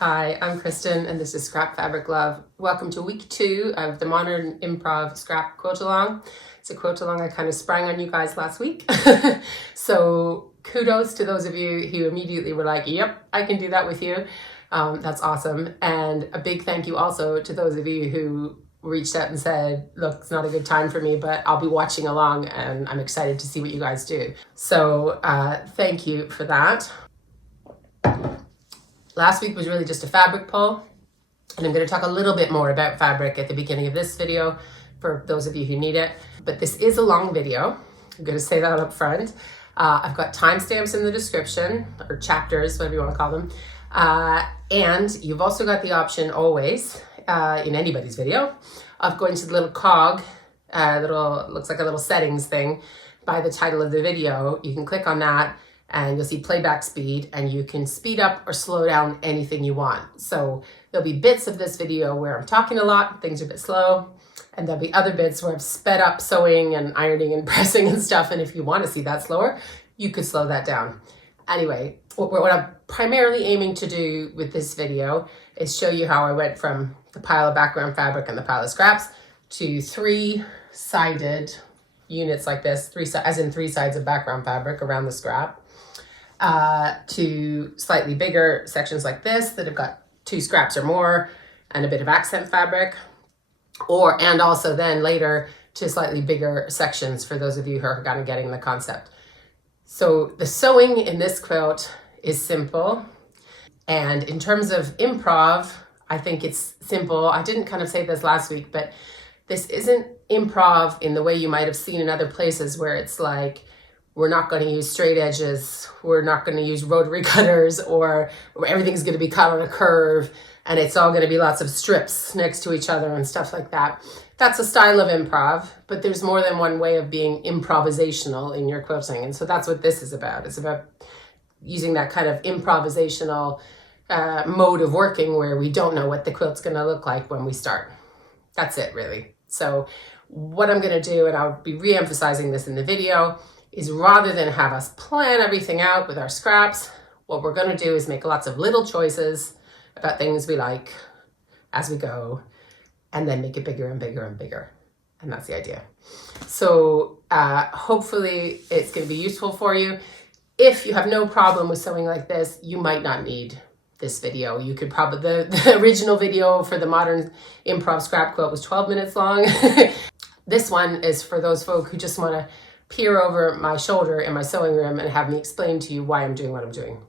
Hi, I'm Kristen and this is Scrap Fabric Love. Welcome to week 2 of the Modern Improv Scrap Quilt Along. It's a quilt along I kind of sprang on you guys last week. So kudos to those of you who immediately were like, yep, I can do that with you. That's awesome. And a big thank you also to those of you who reached out and said, look, it's not a good time for me, but I'll be watching along and I'm excited to see what you guys do. So thank you for that. Last week was really just a fabric pull, and I'm going to talk a little bit more about fabric at the beginning of this video for those of you who need it. But this is a long video. I'm going to say that up front. I've got timestamps in the description, or chapters, whatever you want to call them. And you've also got the option always, in anybody's video, of going to the little cog, looks like a little settings thing by the title of the video. You can click on that and you'll see playback speed, and you can speed up or slow down anything you want. So there'll be bits of this video where I'm talking a lot, things are a bit slow, and there'll be other bits where I've sped up sewing and ironing and pressing and stuff, and if you want to see that slower, you could slow that down. Anyway, what I'm primarily aiming to do with this video is show you how I went from the pile of background fabric and the pile of scraps to three-sided units like this, as in three sides of background fabric around the scrap, to slightly bigger sections like this that have got 2 scraps or more and a bit of accent fabric, and also then later to slightly bigger sections for those of you who are kind of getting the concept. So the sewing in this quilt is simple, and in terms of improv, I think it's simple. I didn't kind of say this last week, but this isn't improv in the way you might have seen in other places where it's like, we're not going to use straight edges, we're not going to use rotary cutters, or everything's going to be cut on a curve, and it's all going to be lots of strips next to each other and stuff like that. That's a style of improv, but there's more than one way of being improvisational in your quilting, and so that's what this is about. It's about using that kind of improvisational mode of working where we don't know what the quilt's going to look like when we start. That's it, really. So what I'm going to do, and I'll be re-emphasizing this in the video, is rather than have us plan everything out with our scraps, what we're going to do is make lots of little choices about things we like as we go, and then make it bigger and bigger and bigger. And that's the idea. So hopefully it's going to be useful for you. If you have no problem with sewing like this, you might not need this video. You could probably, the original video for the Modern Improv Scrap Quilt was 12 minutes long. This one is for those folk who just want to peer over my shoulder in my sewing room and have me explain to you why I'm doing what I'm doing,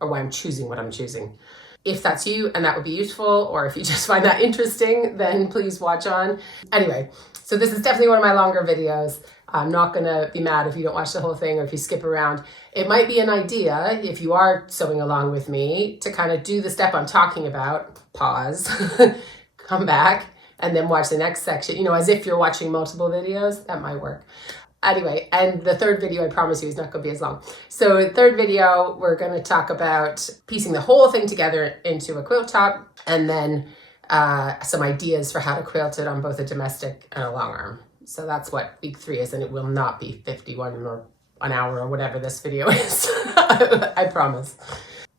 or why I'm choosing what I'm choosing. If that's you and that would be useful, or if you just find that interesting, then please watch on. Anyway, so this is definitely one of my longer videos. I'm not gonna be mad if you don't watch the whole thing or if you skip around. It might be an idea, if you are sewing along with me, to kind of do the step I'm talking about, pause, come back, and then watch the next section, as if you're watching multiple videos. That might work. Anyway, and the third video, I promise you, is not going to be as long. So third video, we're going to talk about piecing the whole thing together into a quilt top, and then some ideas for how to quilt it on both a domestic and a long arm. So that's what week 3 is, and it will not be 51 or an hour or whatever this video is. I promise.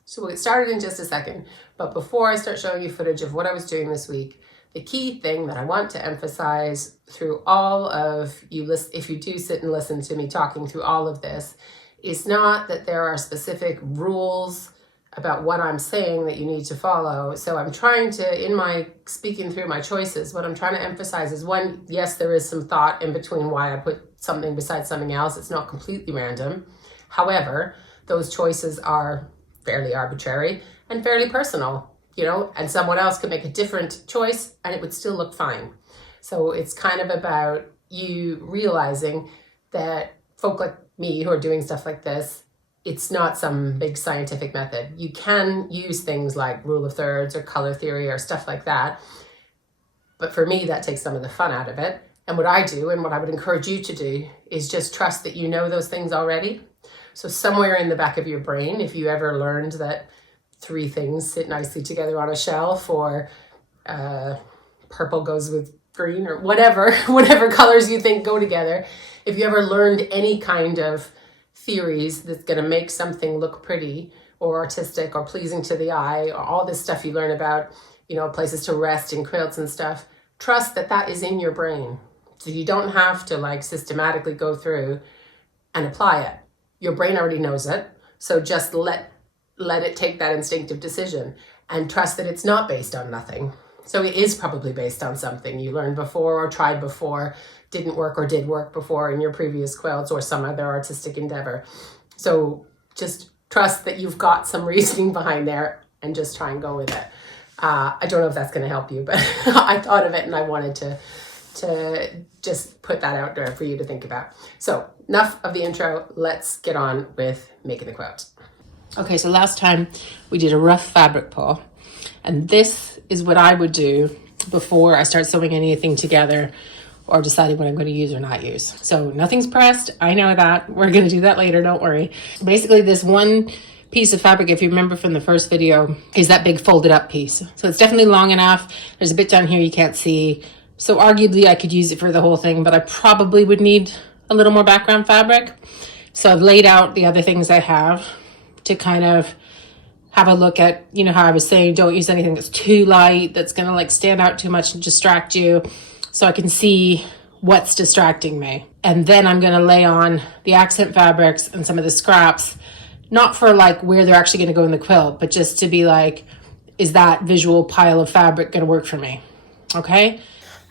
So we'll get started in just a second. But before I start showing you footage of what I was doing this week, the key thing that I want to emphasize through all of you, if you do sit and listen to me talking through all of this, is not that there are specific rules about what I'm saying that you need to follow. So I'm trying to, in my speaking through my choices, what I'm trying to emphasize is, one, yes, there is some thought in between why I put something beside something else. It's not completely random. However, those choices are fairly arbitrary and fairly personal. And someone else could make a different choice and it would still look fine. So it's kind of about you realizing that folk like me who are doing stuff like this, it's not some big scientific method. You can use things like rule of thirds or color theory or stuff like that. But for me, that takes some of the fun out of it. And what I do, and what I would encourage you to do, is just trust that you know those things already. So somewhere in the back of your brain, if you ever learned that 3 things sit nicely together on a shelf, or purple goes with green, or whatever colors you think go together. If you ever learned any kind of theories that's going to make something look pretty, or artistic or pleasing to the eye, or all this stuff you learn about, you know, places to rest in quilts and stuff, trust that that is in your brain. So you don't have to like systematically go through and apply it. Your brain already knows it. So just let it take that instinctive decision and trust that it's not based on nothing. So it is probably based on something you learned before or tried before, didn't work or did work before in your previous quilts or some other artistic endeavor. So just trust that you've got some reasoning behind there and just try and go with it. I don't know if that's going to help you, but I thought of it and I wanted to just put that out there for you to think about. So enough of the intro. Let's get on with making the quilt. Okay, so last time we did a rough fabric pull, and this is what I would do before I start sewing anything together or deciding what I'm going to use or not use. So nothing's pressed. I know that. We're going to do that later. Don't worry. Basically, this one piece of fabric, if you remember from the first video, is that big folded up piece. So it's definitely long enough. There's a bit down here you can't see. So arguably I could use it for the whole thing, but I probably would need a little more background fabric. So I've laid out the other things I have to kind of have a look at, you know, how I was saying, don't use anything that's too light, that's going to like stand out too much and distract you. So I can see what's distracting me. And then I'm going to lay on the accent fabrics and some of the scraps, not for like where they're actually going to go in the quilt, but just to be like, is that visual pile of fabric going to work for me? Okay.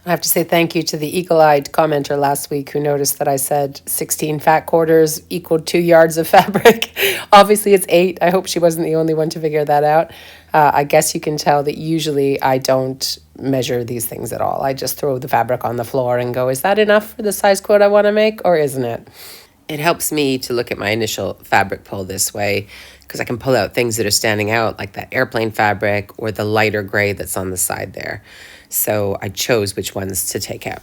I have to say thank you to the eagle-eyed commenter last week who noticed that I said 16 fat quarters equaled 2 yards of fabric. Obviously it's 8. I hope she wasn't the only one to figure that out. I guess you can tell that usually I don't measure these things at all. I just throw the fabric on the floor and go, is that enough for the size quilt I want to make, or isn't it? It helps me to look at my initial fabric pull this way because I can pull out things that are standing out, like that airplane fabric or the lighter gray that's on the side there. So I chose which ones to take out.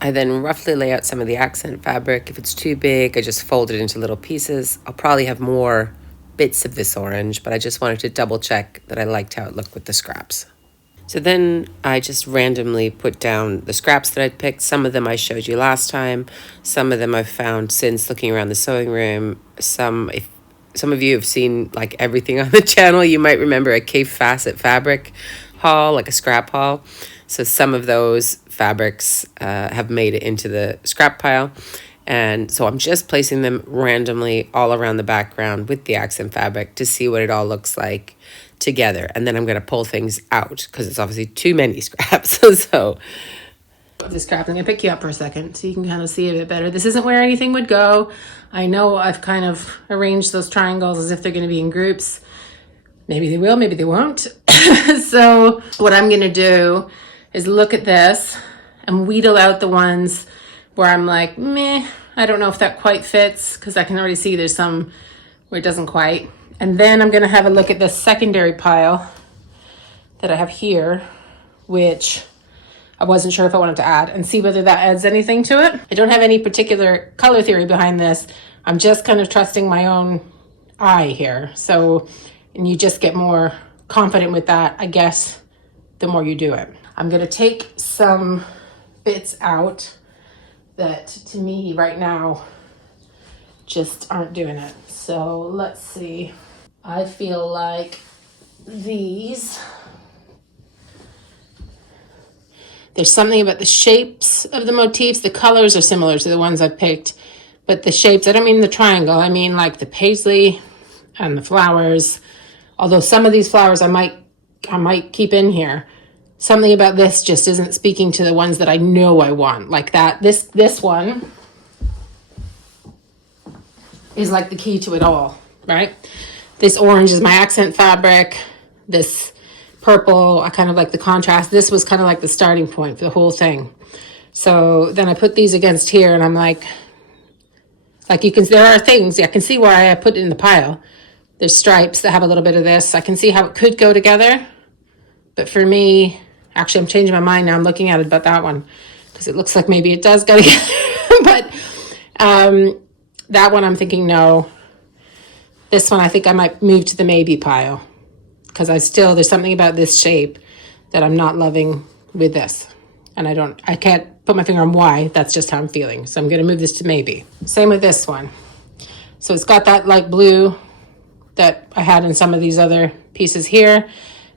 I then roughly lay out some of the accent fabric. If it's too big, I just fold it into little pieces. I'll probably have more bits of this orange, but I just wanted to double check that I liked how it looked with the scraps. So then I just randomly put down the scraps that I'd picked. Some of them I showed you last time. Some of them I've found since looking around the sewing room. If some of you have seen like everything on the channel, you might remember a Cave Facet fabric haul, like a scrap haul. So some of those fabrics have made it into the scrap pile. And so I'm just placing them randomly all around the background with the accent fabric to see what it all looks like together. And then I'm going to pull things out because it's obviously too many scraps. So the scrap, I'm going to pick you up for a second so you can kind of see it a bit better. This isn't where anything would go. I know I've kind of arranged those triangles as if they're going to be in groups. Maybe they will, maybe they won't. So what I'm going to do is look at this and wheedle out the ones where I'm like, meh, I don't know if that quite fits, because I can already see there's some where it doesn't quite. And then I'm going to have a look at the secondary pile that I have here, which I wasn't sure if I wanted to add, and see whether that adds anything to it. I don't have any particular color theory behind this. I'm just kind of trusting my own eye here. So, and you just get more confident with that, I guess, the more you do it. I'm going to take some bits out that to me right now just aren't doing it. So let's see. I feel like these, there's something about the shapes of the motifs. The colors are similar to the ones I've picked, but the shapes, I don't mean the triangle, I mean like the paisley and the flowers. Although some of these flowers I might keep in here. Something about this just isn't speaking to the ones that I know I want. Like that, this one is like the key to it all, right? This orange is my accent fabric. This purple, I kind of like the contrast. This was kind of like the starting point for the whole thing. So then I put these against here and I'm like you can, there are things, I can see why I put it in the pile. There's stripes that have a little bit of this. I can see how it could go together. But for me, actually, I'm changing my mind now. I'm looking at it about that one because it looks like maybe it does go together. But that one, I'm thinking no. This one, I think I might move to the maybe pile because there's something about this shape that I'm not loving with this. And I can't put my finger on why. That's just how I'm feeling. So I'm going to move this to maybe. Same with this one. So it's got that light blue that I had in some of these other pieces here,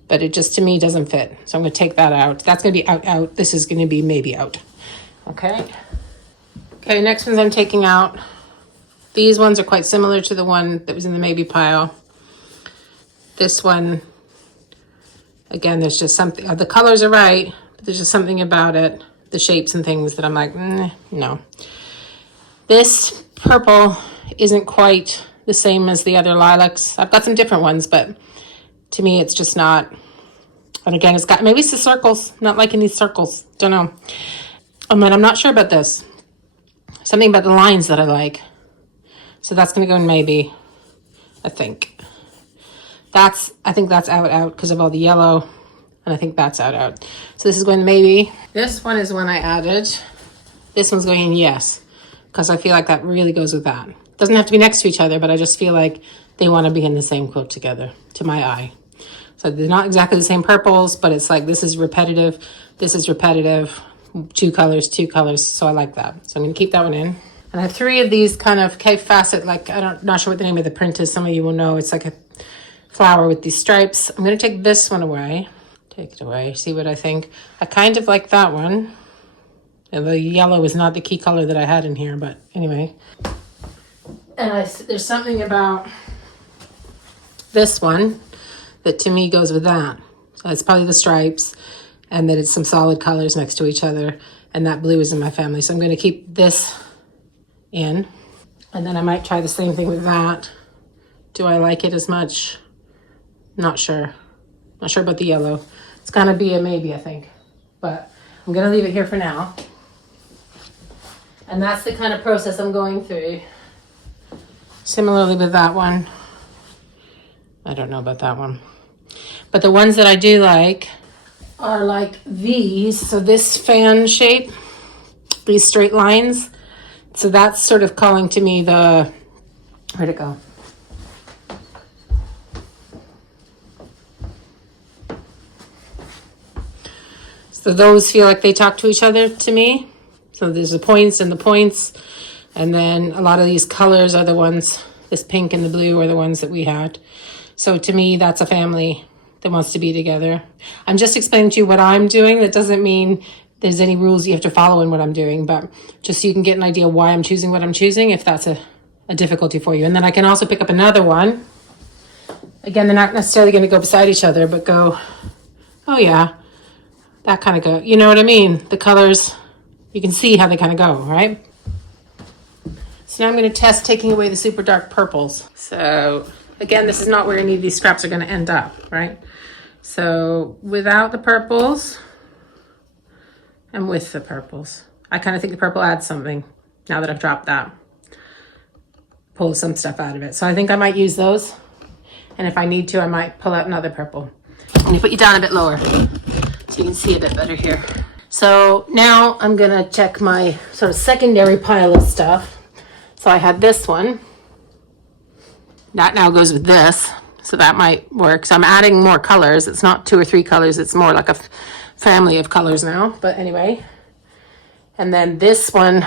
but it just, to me, doesn't fit. So I'm gonna take that out. That's gonna be out. This is gonna be maybe out. Okay. Okay, next ones I'm taking out. These ones are quite similar to the one that was in the maybe pile. This one, again, there's just something, the colors are right, but there's just something about it, the shapes and things that I'm like, no. This purple isn't quite the same as the other lilacs. I've got some different ones, but to me, it's just not. And again, it's got, maybe it's the circles, not liking these circles, don't know. And I'm not sure about this. Something about the lines that I like. So that's gonna go in maybe, I think. I think that's out because of all the yellow. And I think that's out. So this is going maybe. This one is one I added. This one's going in yes, because I feel like that really goes with that. Doesn't have to be next to each other, but I just feel like they want to be in the same quilt together, to my eye. So they're not exactly the same purples, but it's like this is repetitive, this is repetitive, two colors, so I like that. So I'm going to keep that one in. And I have 3 of these kind of Cape facet, like not sure what the name of the print is. Some of you will know. It's like a flower with these stripes. I'm going to take this one away. Take it away, see what I think. I kind of like that one. And the yellow is not the key color that I had in here, but anyway. And there's something about this one that to me goes with that. So it's probably the stripes and that it's some solid colors next to each other. And that blue is in my family. So I'm going to keep this in. And then I might try the same thing with that. Do I like it as much? Not sure. Not sure about the yellow. It's going to be a maybe, I think. But I'm going to leave it here for now. And that's the kind of process I'm going through. Similarly with that one. I don't know about that one. But the ones that I do like are like these. So this fan shape, these straight lines. So that's sort of calling to me the, where'd it go? So those feel like they talk to each other to me. So there's the points and the points. And then a lot of these colors are the ones, this pink and the blue are the ones that we had. So to me, that's a family that wants to be together. I'm just explaining to you what I'm doing. That doesn't mean there's any rules you have to follow in what I'm doing, but just so you can get an idea why I'm choosing what I'm choosing, if that's a difficulty for you. And then I can also pick up another one. Again, they're not necessarily going to go beside each other, but go, oh yeah, that kind of go. You know what I mean? The colors, you can see how they kind of go, right? So now I'm going to test taking away the super dark purples. So again, this is not where any of these scraps are going to end up, right? So without the purples and with the purples, I kind of think the purple adds something now that I've dropped that. Pull some stuff out of it. So I think I might use those. And if I need to, I might pull out another purple. I'm going to put you down a bit lower so you can see a bit better here. So now I'm going to check my sort of secondary pile of stuff. So I had this one. That now goes with this. So that might work. So I'm adding more colors. It's not 2 or 3 colors. It's more like a family of colors now. But anyway. And then this one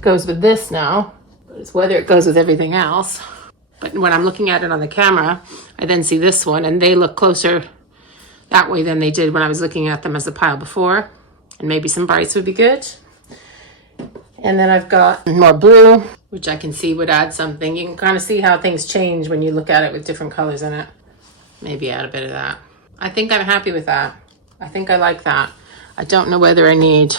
goes with this now. But it's whether it goes with everything else. But when I'm looking at it on the camera, I then see this one. And they look closer that way than they did when I was looking at them as a pile before. And maybe some brights would be good. And then I've got more blue, which I can see would add something. You can kind of see how things change when you look at it with different colors in it. Maybe add a bit of that. I think I'm happy with that. I think I like that. I don't know whether I need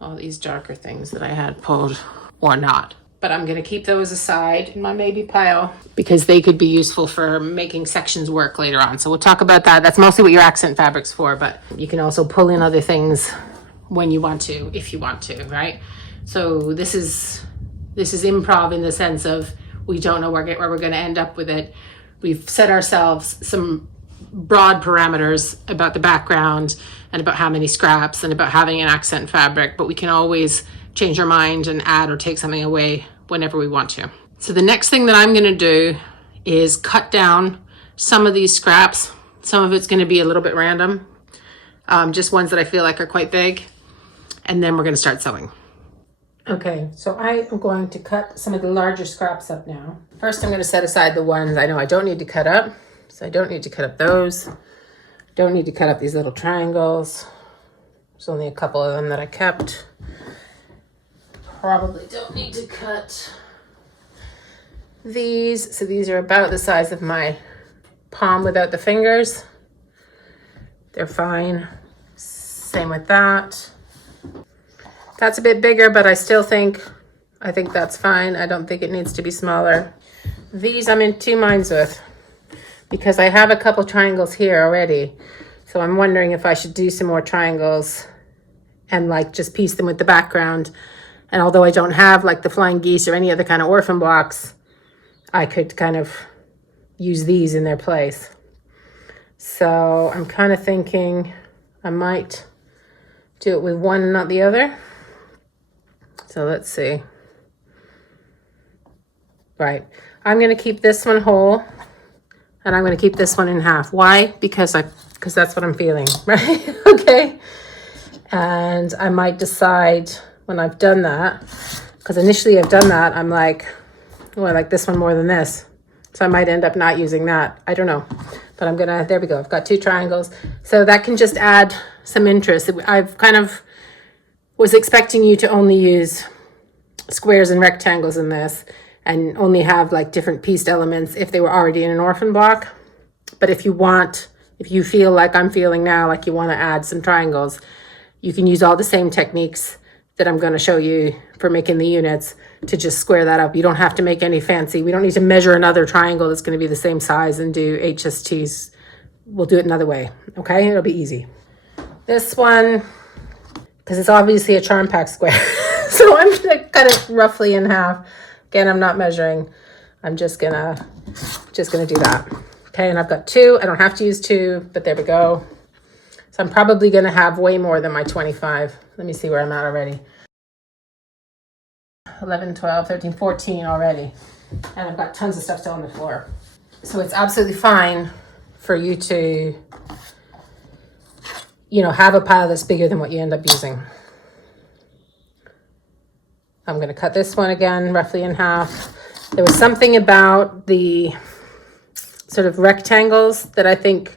all these darker things that I had pulled or not. But I'm going to keep those aside in my maybe pile because they could be useful for making sections work later on. So we'll talk about that. That's mostly what your accent fabric's for, but you can also pull in other things when you want to, if you want to, right? So this is improv in the sense of we don't know where we're going to end up with it. We've set ourselves some broad parameters about the background and about how many scraps and about having an accent fabric, but we can always change our mind and add or take something away whenever we want to. So the next thing that I'm going to do is cut down some of these scraps. Some of it's going to be a little bit random, just ones that I feel like are quite big, and then we're going to start sewing. Okay, so I am going to cut some of the larger scraps up now. First, I'm going to set aside the ones I know I don't need to cut up. So I don't need to cut up those. Don't need to cut up these little triangles. There's only a couple of them that I kept. Probably don't need to cut these. So these are about the size of my palm without the fingers. They're fine. Same with that. That's a bit bigger, but I think that's fine. I don't think it needs to be smaller. These I'm in two minds with because I have a couple triangles here already. So I'm wondering if I should do some more triangles and like just piece them with the background. And although I don't have like the flying geese or any other kind of orphan blocks, I could kind of use these in their place. So I'm kind of thinking I might do it with one and not the other. So let's see. Right. I'm going to keep this one whole and I'm going to keep this one in half. Why? Because that's what I'm feeling, right? Okay. And I might decide when I've done that, because initially I've done that, I'm like, oh, I like this one more than this. So I might end up not using that. I don't know. But I'm going to, there we go. I've got two triangles. So that can just add some interest. I've kind of was expecting you to only use squares and rectangles in this and only have like different pieced elements if they were already in an orphan block. But if you feel like I'm feeling now, like you want to add some triangles, you can use all the same techniques that I'm going to show you for making the units to just square that up. You don't have to make any fancy. We don't need to measure another triangle that's going to be the same size and do HSTs. We'll do it another way. Okay, it'll be easy. This one, because it's obviously a charm pack square. So I'm going to cut it roughly in half. Again, I'm not measuring. I'm just gonna do that. Okay, and I've got two. I don't have to use two, but there we go. So I'm probably gonna have way more than my 25. Let me see where I'm at already. 11, 12, 13, 14 already. And I've got tons of stuff still on the floor. So it's absolutely fine for you to, have a pile that's bigger than what you end up using. I'm going to cut this one again, roughly in half. There was something about the sort of rectangles that I think,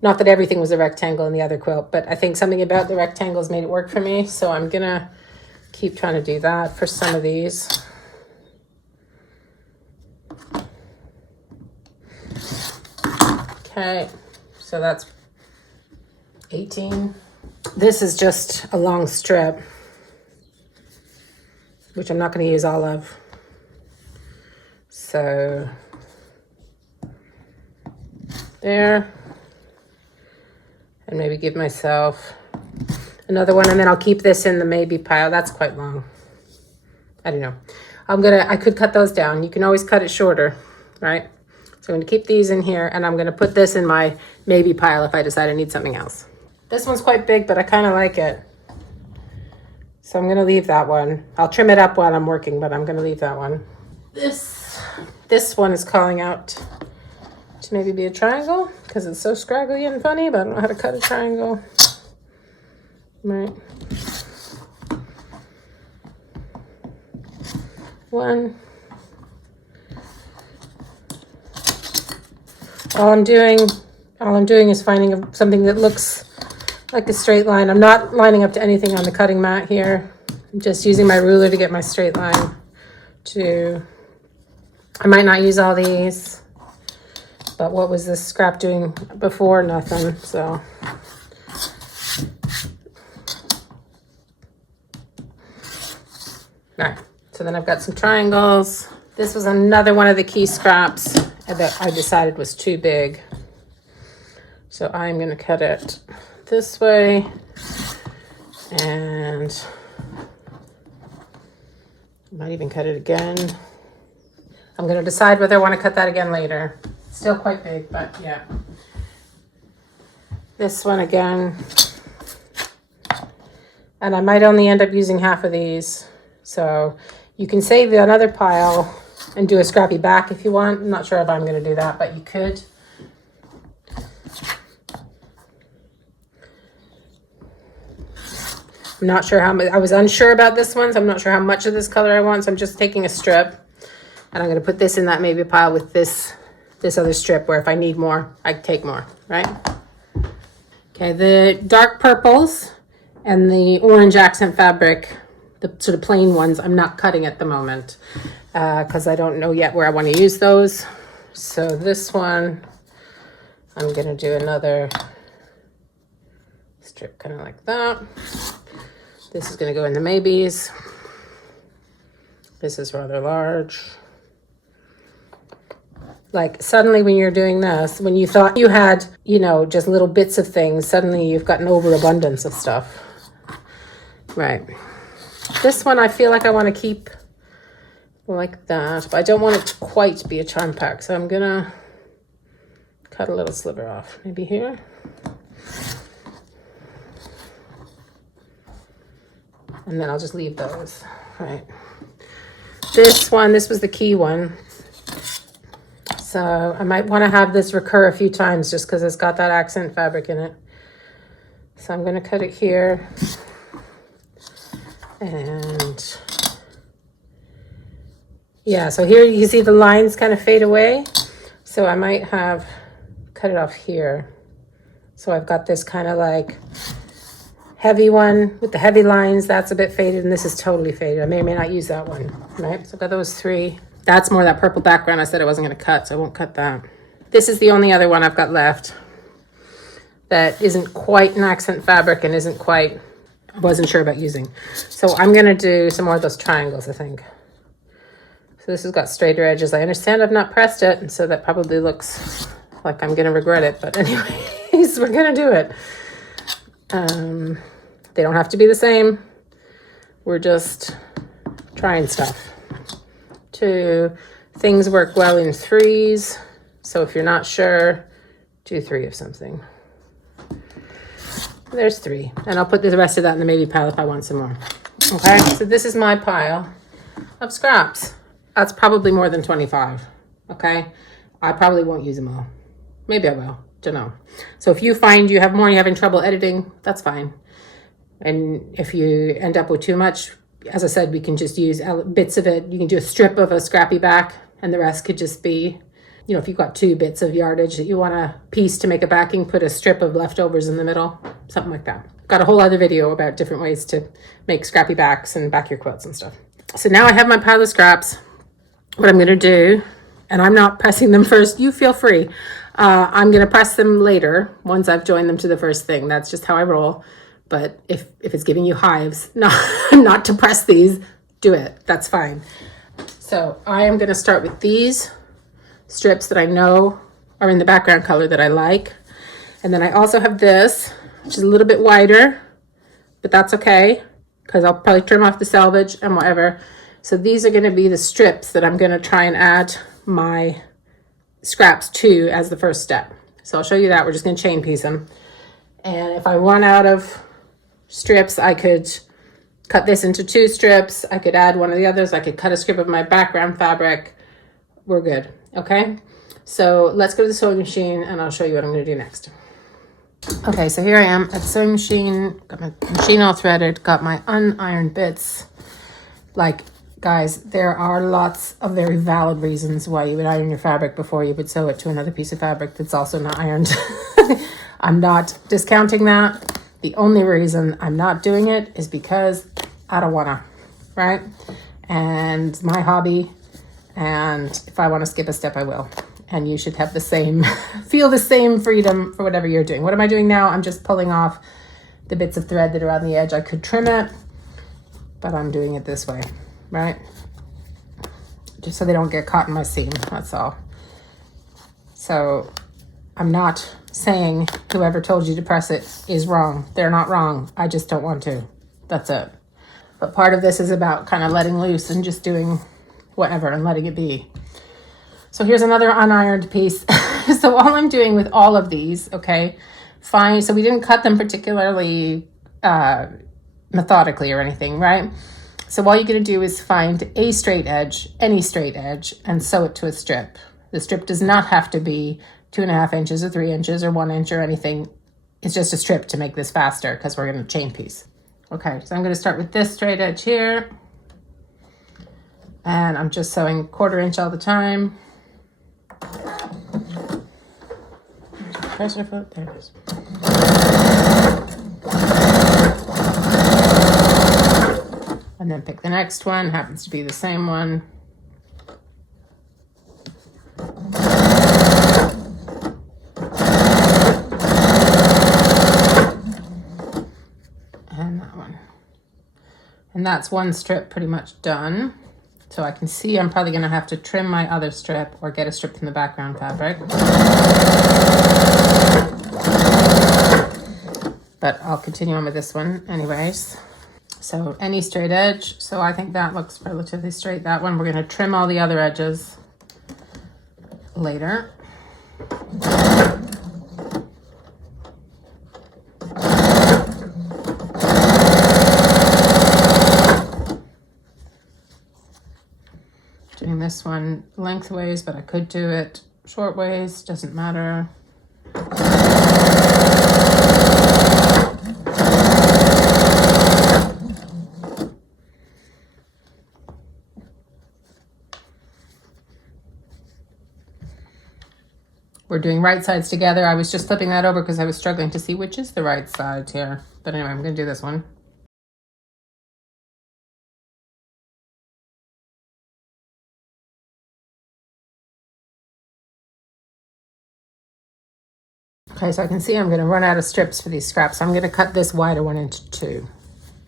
not that everything was a rectangle in the other quilt, but I think something about the rectangles made it work for me. So I'm going to keep trying to do that for some of these. Okay, so that's 18. This is just a long strip, which I'm not going to use all of. So there. And maybe give myself another one, and then I'll keep this in the maybe pile. That's quite long. I don't know. I could cut those down. You can always cut it shorter, right? So I'm going to keep these in here, and I'm going to put this in my maybe pile if I decide I need something else. This one's quite big, but I kind of like it. So I'm going to leave that one. I'll trim it up while I'm working, but I'm going to leave that one. This one is calling out to maybe be a triangle because it's so scraggly and funny, but I don't know how to cut a triangle. Right. One. All I'm doing is finding something that looks like a straight line. I'm not lining up to anything on the cutting mat here. I'm just using my ruler to get my straight line I might not use all these, but what was this scrap doing before? Nothing, so. All right, so then I've got some triangles. This was another one of the key scraps that I decided was too big. So I'm going to cut it this way, and I might even cut it again. I'm going to decide whether I want to cut that again later. Still quite big, but yeah. This one again. And I might only end up using half of these. So you can save another pile and do a scrappy back if you want. I'm not sure if I'm going to do that, but you could. I'm not sure how much, I was unsure about this one, so I'm not sure how much of this color I want. So I'm just taking a strip and I'm going to put this in that maybe pile with this other strip where if I need more, I can take more, right? Okay, the dark purples and the orange accent fabric, the sort of plain ones, I'm not cutting at the moment because I don't know yet where I want to use those. So this one, I'm going to do another strip kind of like that. This is going to go in the maybes. This is rather large. Like suddenly when you're doing this, when you thought you had, you know, just little bits of things, suddenly you've got an overabundance of stuff. Right. This one I feel like I want to keep like that, but I don't want it to quite be a charm pack. So I'm going to cut a little sliver off, maybe here. And then I'll just leave those, right? This one, this was the key one. So I might want to have this recur a few times just because it's got that accent fabric in it. So I'm going to cut it here. And yeah, so here you see the lines kind of fade away. So I might have cut it off here. So I've got this kind of like heavy one with the heavy lines. That's a bit faded, and this is totally faded. I may or may not use that one, right? So I've got those three. That's more that purple background I said I wasn't going to cut, so I won't cut that. This is the only other one I've got left that isn't quite an accent fabric and isn't quite, wasn't sure about using. So I'm going to do some more of those triangles, I think. So this has got straighter edges. I understand I've not pressed it, and so that probably looks like I'm going to regret it. But anyways, we're going to do it. They don't have to be the same. We're just trying stuff. 2, things work well in 3s. So if you're not sure, do 3 of something. There's 3. And I'll put the rest of that in the maybe pile if I want some more. Okay, so this is my pile of scraps. That's probably more than 25. Okay, I probably won't use them all. Maybe I will. Don't know. So if you find you have more and you're having trouble editing, that's fine. And if you end up with too much, as I said, we can just use bits of it. You can do a strip of a scrappy back and the rest could just be, you know, if you've got 2 bits of yardage that you want to piece to make a backing, put a strip of leftovers in the middle, something like that. Got a whole other video about different ways to make scrappy backs and back your quilts and stuff. So now I have my pile of scraps. What I'm going to do, and I'm not pressing them first, you feel free. I'm going to press them later once I've joined them to the first thing. That's just how I roll. But if it's giving you hives, not to press these, do it. That's fine. So I am going to start with these strips that I know are in the background color that I like. And then I also have this, which is a little bit wider, but that's okay because I'll probably trim off the selvage and whatever. So these are going to be the strips that I'm going to try and add my scraps to as the first step. So I'll show you that. We're just going to chain piece them. And if I run out of strips, I could cut this into 2 strips. I could add one of the others. I could cut a strip of my background fabric. We're good. Okay. So let's go to the sewing machine and I'll show you what I'm going to do next. Okay. So here I am at the sewing machine. Got my machine all threaded. Got my unironed bits. Like, guys, there are lots of very valid reasons why you would iron your fabric before you would sew it to another piece of fabric that's also not ironed. I'm not discounting that. The only reason I'm not doing it is because I don't wanna, right? And my hobby, and if I wanna skip a step, I will. And you should have the same, feel the same freedom for whatever you're doing. What am I doing now? I'm just pulling off the bits of thread that are on the edge. I could trim it, but I'm doing it this way, right? Just so they don't get caught in my seam, that's all. So I'm not saying whoever told you to press it is wrong. They're not wrong. I just don't want to. That's it. But part of this is about kind of letting loose and just doing whatever and letting it be. So here's another unironed piece. So all I'm doing with all of these, okay, fine. So we didn't cut them particularly methodically or anything, right? So all you're going to do is find a straight edge, any straight edge, and sew it to a strip. The strip does not have to be 2.5 inches or 3 inches or 1 inch or anything. It's just a strip to make this faster because we're going to chain piece. Okay, so I'm going to start with this straight edge here. And I'm just sewing 1/4 inch all the time. Pressure foot, there it is. And then pick the next one, happens to be the same one. And that one. And that's one strip pretty much done. So I can see I'm probably going to have to trim my other strip or get a strip from the background fabric. But I'll continue on with this one anyways. So any straight edge. So I think that looks relatively straight. That one, we're going to trim all the other edges later. Doing this one lengthways, but I could do it short ways, doesn't matter. We're doing right sides together. I was just flipping that over because I was struggling to see which is the right side here. But anyway, I'm going to do this one. Okay, so I can see I'm going to run out of strips for these scraps. I'm going to cut this wider one into 2.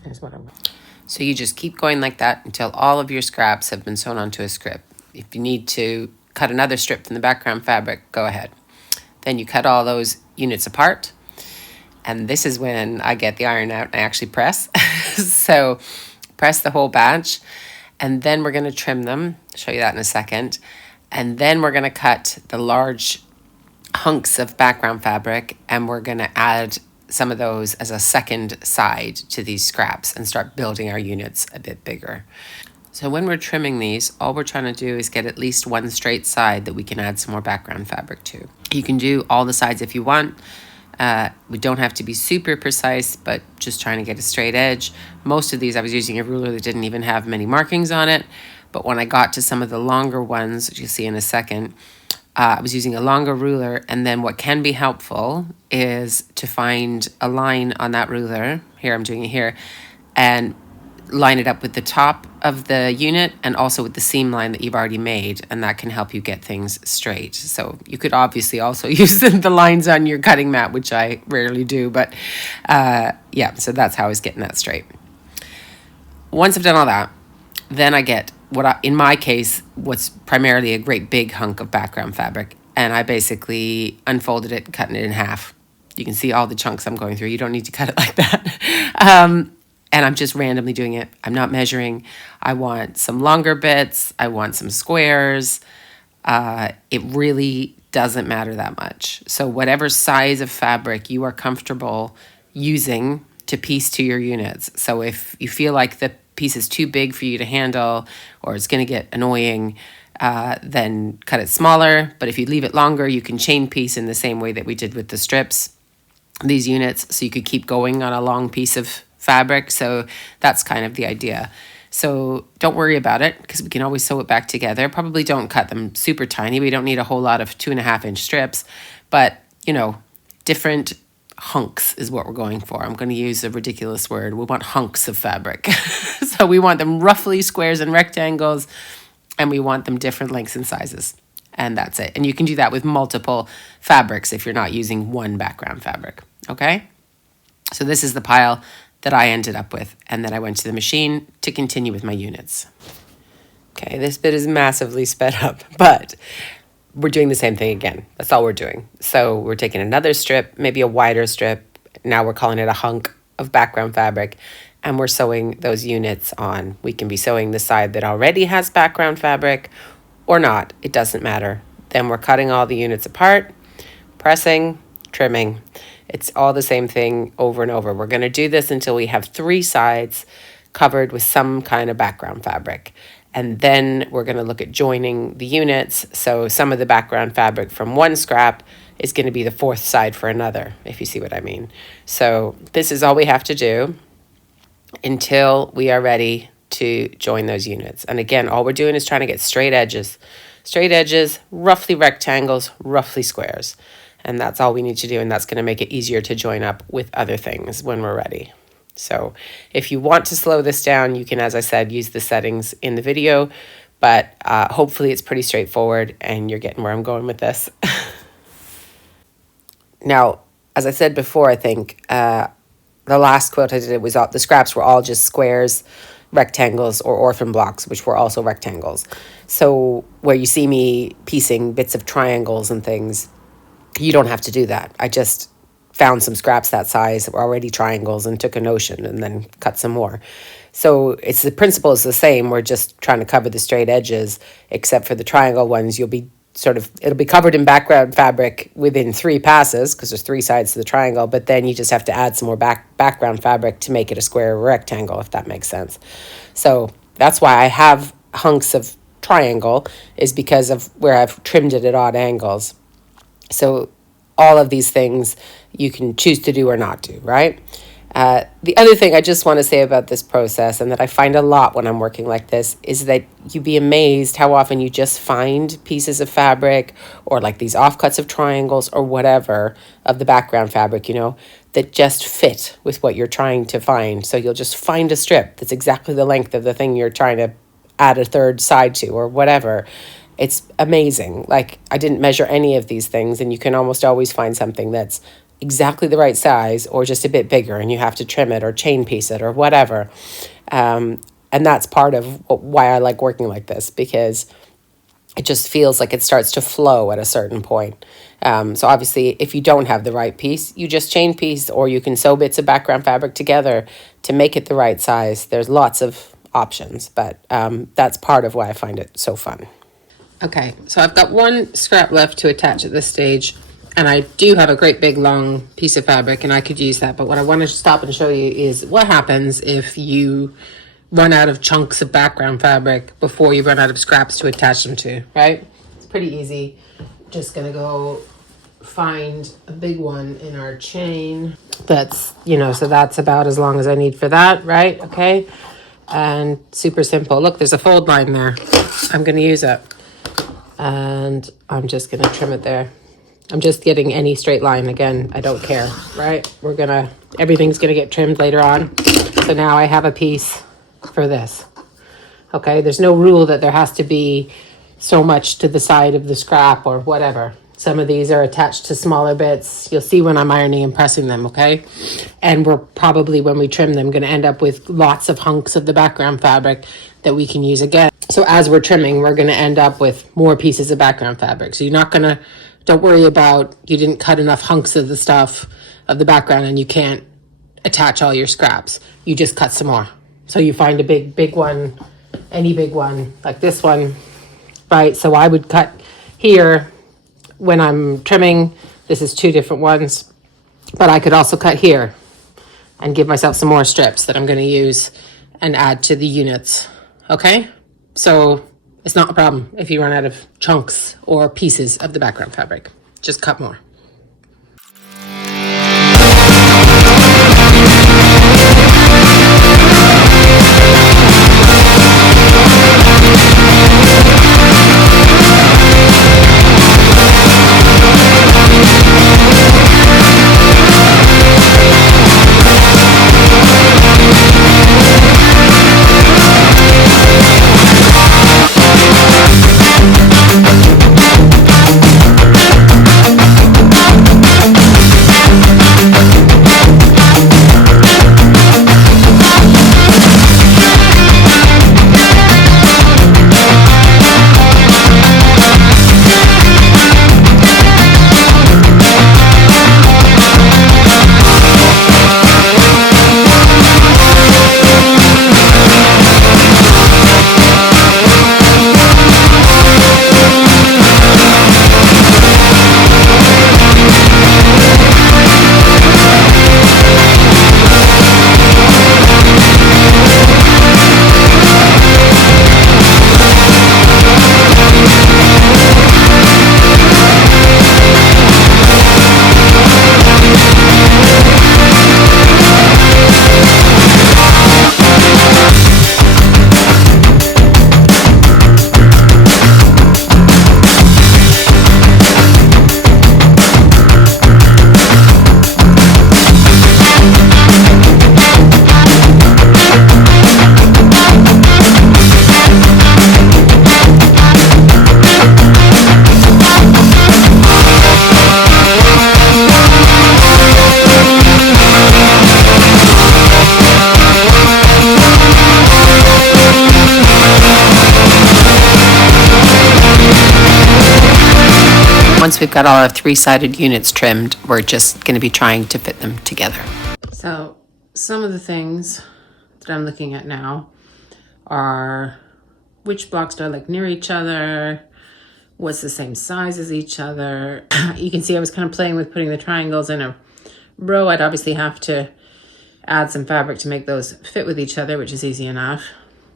Is what I'm going to. So you just keep going like that until all of your scraps have been sewn onto a strip. If you need to cut another strip from the background fabric, go ahead. Then you cut all those units apart. And this is when I get the iron out and I actually press. So press the whole batch. And then we're going to trim them. I'll show you that in a second. And then we're going to cut the large hunks of background fabric. And we're going to add some of those as a second side to these scraps and start building our units a bit bigger. So when we're trimming these, all we're trying to do is get at least one straight side that we can add some more background fabric to. You can do all the sides if you want. We don't have to be super precise, but just trying to get a straight edge. Most of these, I was using a ruler that didn't even have many markings on it. But when I got to some of the longer ones, which you'll see in a second, I was using a longer ruler. And then what can be helpful is to find a line on that ruler. Here, I'm doing it here. And line it up with the top of the unit and also with the seam line that you've already made, and that can help you get things straight. So you could obviously also use the lines on your cutting mat, which I rarely do, but yeah, so that's how I was getting that straight. Once I've done all that, then I get in my case, what's primarily a great big hunk of background fabric, and I basically unfolded it, cutting it in half. You can see all the chunks I'm going through. You don't need to cut it like that. And I'm just randomly doing it. I'm not measuring. I want some longer bits. I want some squares. It really doesn't matter that much. So whatever size of fabric you are comfortable using to piece to your units. So if you feel like the piece is too big for you to handle or it's going to get annoying, then cut it smaller. But if you leave it longer, you can chain piece in the same way that we did with the strips, these units, so you could keep going on a long piece of fabric. So that's kind of the idea. So don't worry about it because we can always sew it back together. Probably don't cut them super tiny. We don't need a whole lot of 2.5 inch strips, but you know, different hunks is what we're going for. I'm going to use a ridiculous word. We want hunks of fabric. So we want them roughly squares and rectangles, and we want them different lengths and sizes. And that's it. And you can do that with multiple fabrics if you're not using one background fabric. Okay? So this is the pile that I ended up with. And then I went to the machine to continue with my units. Okay, this bit is massively sped up, but we're doing the same thing again. That's all we're doing. So we're taking another strip, maybe a wider strip. Now we're calling it a hunk of background fabric, and we're sewing those units on. We can be sewing the side that already has background fabric or not. It doesn't matter. Then we're cutting all the units apart, pressing, trimming. It's all the same thing over and over. We're going to do this until we have 3 sides covered with some kind of background fabric. And then we're going to look at joining the units. So some of the background fabric from one scrap is going to be the 4th side for another, if you see what I mean. So this is all we have to do. until we are ready to join those units. And again, all we're doing is trying to get straight edges, roughly rectangles, roughly squares. And that's all we need to do. And that's going to make it easier to join up with other things when we're ready. So if you want to slow this down, you can, as I said, use the settings in the video, but hopefully it's pretty straightforward and you're getting where I'm going with this. Now, as I said before, I think the last quilt I did was all, the scraps were all just squares, rectangles, or orphan blocks, which were also rectangles. So where you see me piecing bits of triangles and things, you don't have to do that. I just found some scraps that size that were already triangles and took a notion and then cut some more. So it's the principle is the same. We're just trying to cover the straight edges, except for the triangle ones, you'll be it'll be covered in background fabric within 3 passes because there's 3 sides to the triangle, but then you just have to add some more background fabric to make it a square or rectangle, if that makes sense. So that's why I have hunks of triangle, is because of where I've trimmed it at odd angles. So all of these things you can choose to do or not do, right? The other thing I just want to say about this process, and that I find a lot when I'm working like this, is that you'd be amazed how often you just find pieces of fabric or like these offcuts of triangles or whatever of the background fabric, you know, that just fit with what you're trying to find. So you'll just find a strip that's exactly the length of the thing you're trying to add a third side to or whatever. It's amazing. Like, I didn't measure any of these things, and you can almost always find something that's exactly the right size or just a bit bigger, and you have to trim it or chain piece it or whatever. And that's part of why I like working like this, because it just feels like it starts to flow at a certain point. So obviously, if you don't have the right piece, you just chain piece, or you can sew bits of background fabric together to make it the right size. There's lots of options, but that's part of why I find it so fun. Okay, so I've got one scrap left to attach at this stage, and I do have a great big long piece of fabric, and I could use that. But what I want to stop and show you is what happens if you run out of chunks of background fabric before you run out of scraps to attach them to, right? It's pretty easy. Just gonna go find a big one in our chain. That's, you know, so that's about as long as I need for that, right? Okay, and super simple. Look, there's a fold line there. I'm gonna use it. And I'm just going to trim it there. I'm just getting any straight line. Again, I don't care, right? Everything's going to get trimmed later on. So now I have a piece for this. Okay, there's no rule that there has to be so much to the side of the scrap or whatever. Some of these are attached to smaller bits. You'll see when I'm ironing and pressing them, okay? And we're probably, when we trim them, going to end up with lots of hunks of the background fabric that we can use again. So as we're trimming, we're going to end up with more pieces of background fabric. So don't worry about, you didn't cut enough hunks of the stuff of the background and you can't attach all your scraps. You just cut some more. So you find a big one, any big one, like this one, right? So I would cut here when I'm trimming. This is 2 different ones, but I could also cut here and give myself some more strips that I'm going to use and add to the units. Okay, so it's not a problem if you run out of chunks or pieces of the background fabric. Just cut more. once we've got all our 3-sided units trimmed, we're just going to be trying to fit them together. So some of the things that I'm looking at now are which blocks do I like near each other, what's the same size as each other. You can see I was kind of playing with putting the triangles in a row. I'd obviously have to add some fabric to make those fit with each other, which is easy enough.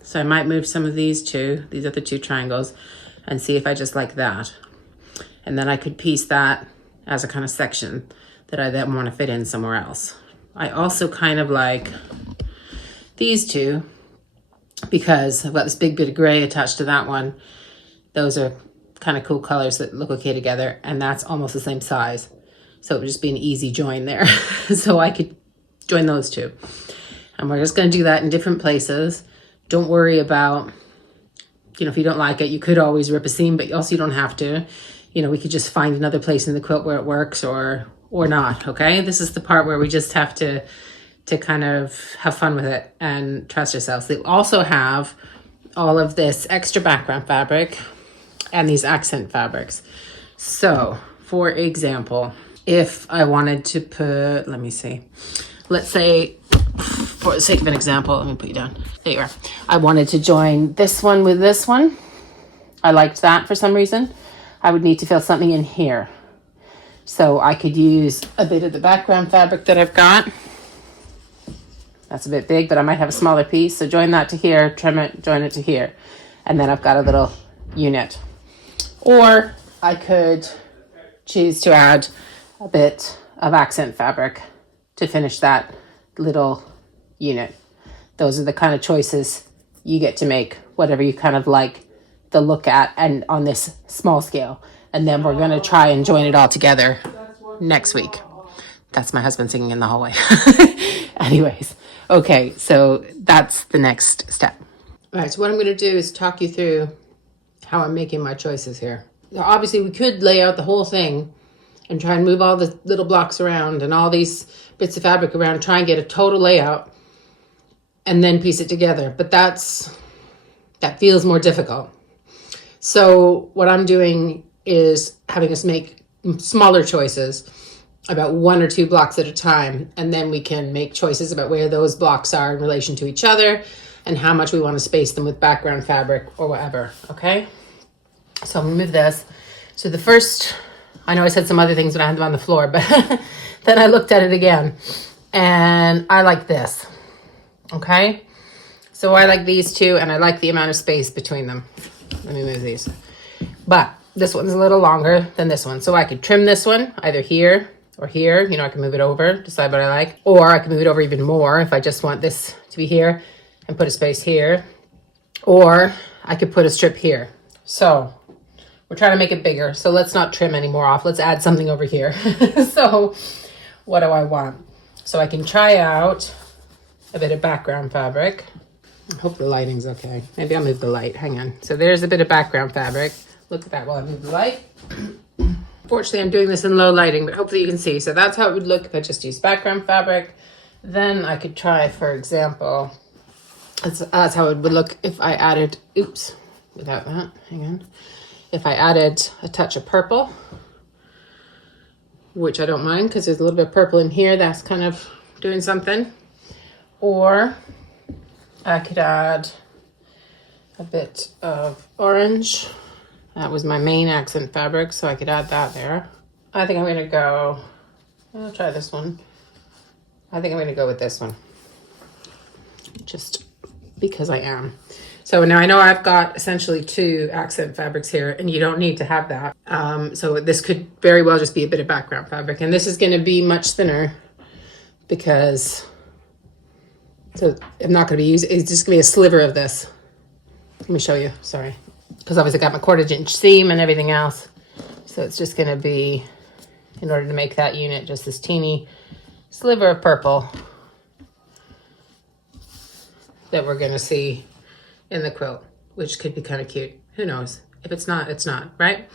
So I might move some of these two, these are the 2 triangles, and see if I just like that. And then I could piece that as a kind of section that I then want to fit in somewhere else. I also kind of like these 2 because I've got this big bit of gray attached to that one. Those are kind of cool colors that look okay together, and that's almost the same size. So it would just be an easy join there. So I could join those 2. And we're just going to do that in different places. Don't worry about, you know, if you don't like it, you could always rip a seam, but also you don't have to. You know, we could just find another place in the quilt where it works or not, okay? This is the part where we just have to kind of have fun with it and trust ourselves. They also have all of this extra background fabric and these accent fabrics. So, for example, if I wanted to put, let me see, let's say, for the sake of an example, let me put you down. There you are. I wanted to join this one with this one. I liked that for some reason. I would need to fill something in here. So I could use a bit of the background fabric that I've got. That's a bit big, but I might have a smaller piece. So join that to here, trim it, join it to here. And then I've got a little unit. Or I could choose to add a bit of accent fabric to finish that little unit. Those are the kind of choices you get to make, whatever you kind of like the look at and on this small scale. And then we're going to try and join it all together next week. That's my husband singing in the hallway. Anyways, okay, so that's the next step. All right, so what I'm going to do is talk you through how I'm making my choices here. Now, obviously, we could lay out the whole thing and try and move all the little blocks around and all these bits of fabric around, try and get a total layout and then piece it together. But that feels more difficult. So what I'm doing is having us make smaller choices about 1 or 2 blocks at a time, and then we can make choices about where those blocks are in relation to each other and how much we want to space them with background fabric or whatever, okay? So I'm gonna move this. So the first, I know I said some other things when I had them on the floor, but then I looked at it again and I like this, okay? So I like these 2 and I like the amount of space between them. Let me move these. But this one's a little longer than this one. So I could trim this one either here or here. You know, I can move it over, decide what I like. Or I can move it over even more if I just want this to be here and put a space here. Or I could put a strip here. So we're trying to make it bigger. So let's not trim any more off. Let's add something over here. So what do I want? So I can try out a bit of background fabric. I hope the lighting's okay. Maybe I'll move the light. Hang on. So there's a bit of background fabric. Look at that while I move the light. Fortunately, I'm doing this in low lighting, but hopefully you can see. So that's how it would look if I just used background fabric. Then I could try, for example, that's how it would look if I added, oops, without that, hang on. If I added a touch of purple, which I don't mind because there's a little bit of purple in here. That's kind of doing something. Or I could add a bit of orange. That was my main accent fabric, so I could add that there. I think I'm gonna go, I'll try this one. I think I'm gonna go with this one. Just because I am. So now I know I've got essentially 2 accent fabrics here, and you don't need to have that. So this could very well just be a bit of background fabric. And this is gonna be much thinner because, so I'm not gonna be using, it's just gonna be a sliver of this. Let me show you, sorry. Because obviously I got my 1/4 inch seam and everything else. So it's just gonna be, in order to make that unit, just this teeny sliver of purple that we're gonna see in the quilt, which could be kind of cute. Who knows? If it's not, it's not, right?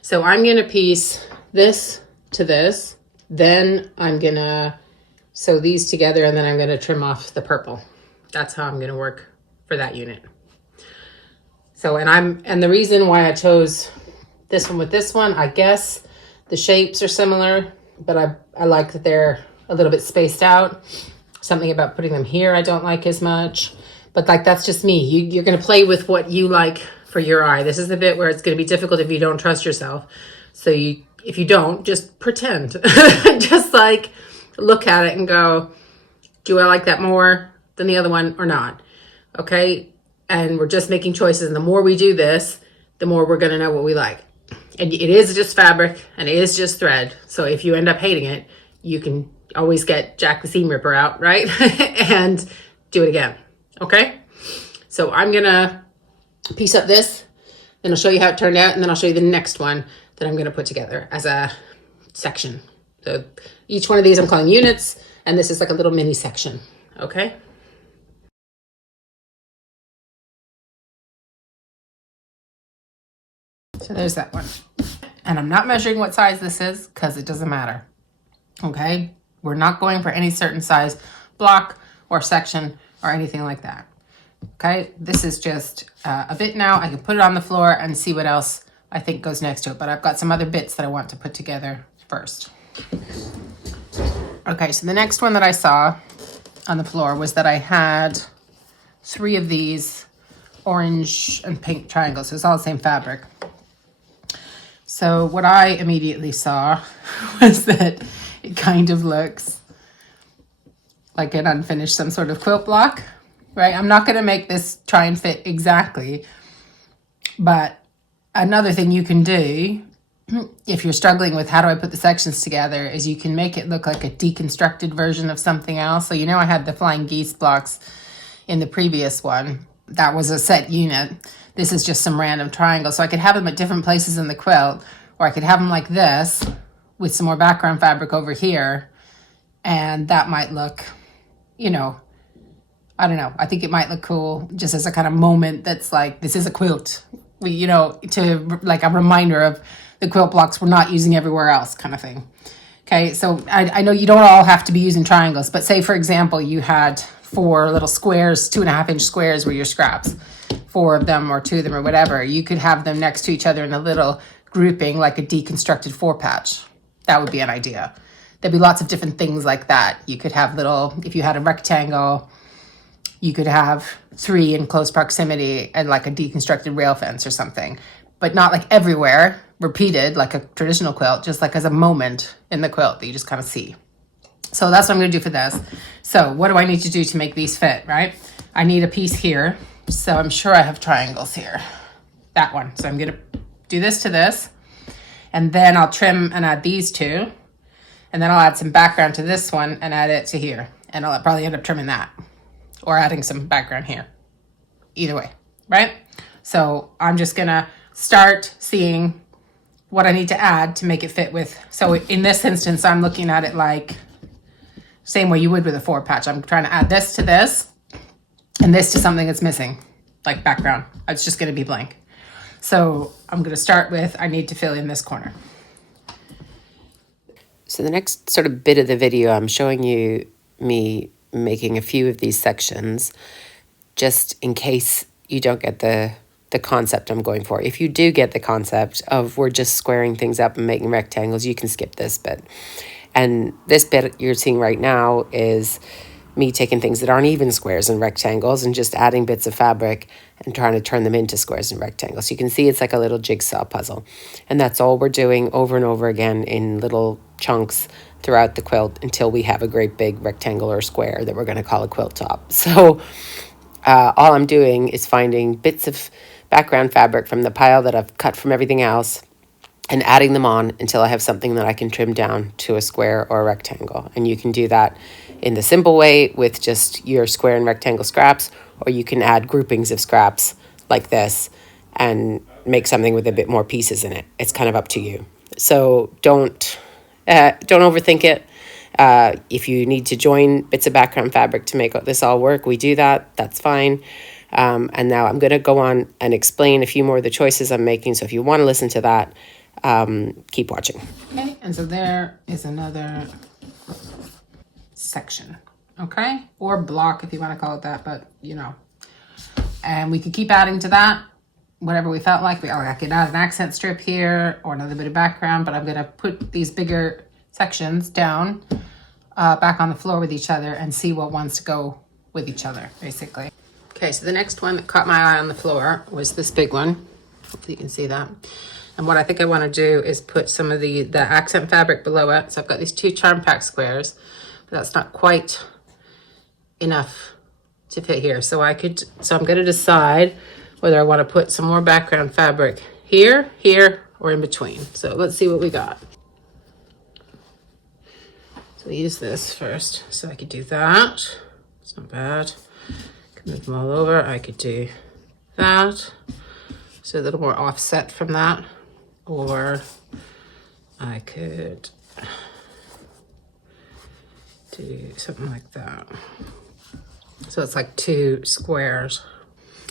So I'm gonna piece this to this, then I'm gonna sew these together, and then I'm gonna trim off the purple. That's how I'm gonna work for that unit. So, and the reason why I chose this one with this one, I guess The shapes are similar, but I like that they're a little bit spaced out. Something about putting them here I don't like as much. But like, that's just me. You're going to play with what you like for your eye. This is the bit where it's going to be difficult if you don't trust yourself. So if you don't, just pretend. Just like look at it and go, do I like that more than the other one or not? Okay? And we're just making choices. And the more we do this, the more we're going to know what we like. And it is just fabric and it is just thread. So if you end up hating it, you can always get Jack the Seam Ripper out, right? And do it again. Okay? So I'm going to piece up this, then I'll show you how it turned out, and then I'll show you the next one that I'm going to put together as a section. So each one of these I'm calling units, and this is like a little mini section. Okay? So there's that one. And I'm not measuring what size this is because it doesn't matter. Okay? We're not going for any certain size block or section or anything like that. Okay? This is just a bit now. I can put it on the floor and see what else I think goes next to it. But I've got some other bits that I want to put together first. Okay, so the next one that I saw on the floor was that I had 3 of these orange and pink triangles. So it's all the same fabric. So what I immediately saw was that it kind of looks like an unfinished some sort of quilt block, right? I'm not going to make this try and fit exactly, but another thing you can do if you're struggling with how do I put the sections together is you can make it look like a deconstructed version of something else. So I had the flying geese blocks in the previous one. That was a set unit. This is just some random triangles. So I could have them at different places in the quilt, or I could have them like this with some more background fabric over here. And that might look, I don't know. I think it might look cool just as a kind of moment that's like, this is a quilt, to like a reminder of the quilt blocks we're not using everywhere else kind of thing. Okay, so I know you don't all have to be using triangles, but say, for example, you had 4 little squares, 2.5-inch squares were your scraps, 4 of them or 2 of them or whatever. You could have them next to each other in a little grouping like a deconstructed 4-patch. That would be an idea. There'd be lots of different things like that. You could have if you had a rectangle, you could have 3 in close proximity and like a deconstructed rail fence or something, but not like everywhere, repeated like a traditional quilt, just like as a moment in the quilt that you just kind of see. So that's what I'm going to do for this. So what do I need to do to make these fit, right? I need a piece here. So I'm sure I have triangles here. That one. So I'm going to do this to this, and then I'll trim and add these 2. And then I'll add some background to this one and add it to here. And I'll probably end up trimming that or adding some background here. Either way, right? So I'm just going to start seeing what I need to add to make it fit with. So in this instance, I'm looking at it like same way you would with a 4-patch. I'm trying to add this to this and this to something that's missing, like background. It's just going to be blank. So I'm going to start with, I need to fill in this corner. So the next sort of bit of the video, I'm showing you me making a few of these sections, just in case you don't get the concept I'm going for. If you do get the concept of we're just squaring things up and making rectangles, you can skip this bit. And this bit you're seeing right now is me taking things that aren't even squares and rectangles and just adding bits of fabric and trying to turn them into squares and rectangles. You can see it's like a little jigsaw puzzle. And that's all we're doing over and over again in little chunks throughout the quilt until we have a great big rectangle or square that we're going to call a quilt top. So all I'm doing is finding bits of background fabric from the pile that I've cut from everything else and adding them on until I have something that I can trim down to a square or a rectangle. And you can do that in the simple way with just your square and rectangle scraps, or you can add groupings of scraps like this and make something with a bit more pieces in it. It's kind of up to you. So don't overthink it. If you need to join bits of background fabric to make this all work, we do that. That's fine. And now I'm going to go on and explain a few more of the choices I'm making. So if you want to listen to that, keep watching. Okay, and so there is another section, okay? Or block if you want to call it that, but and we could keep adding to that whatever we felt like. I could add an accent strip here or another bit of background, but I'm gonna put these bigger sections down back on the floor with each other and see what wants to go with each other, basically. Okay, so the next one that caught my eye on the floor was this big one. Hopefully you can see that. And what I think I want to do is put some of the accent fabric below it. So I've got these 2 charm pack squares, but that's not quite enough to fit here. So I'm going to decide whether I want to put some more background fabric here, or in between. So let's see what we got. So we use this first. So I could do that. It's not bad. Can move them all over. I could do that. So a little more offset from that. Or I could do something like that. So it's like 2 squares.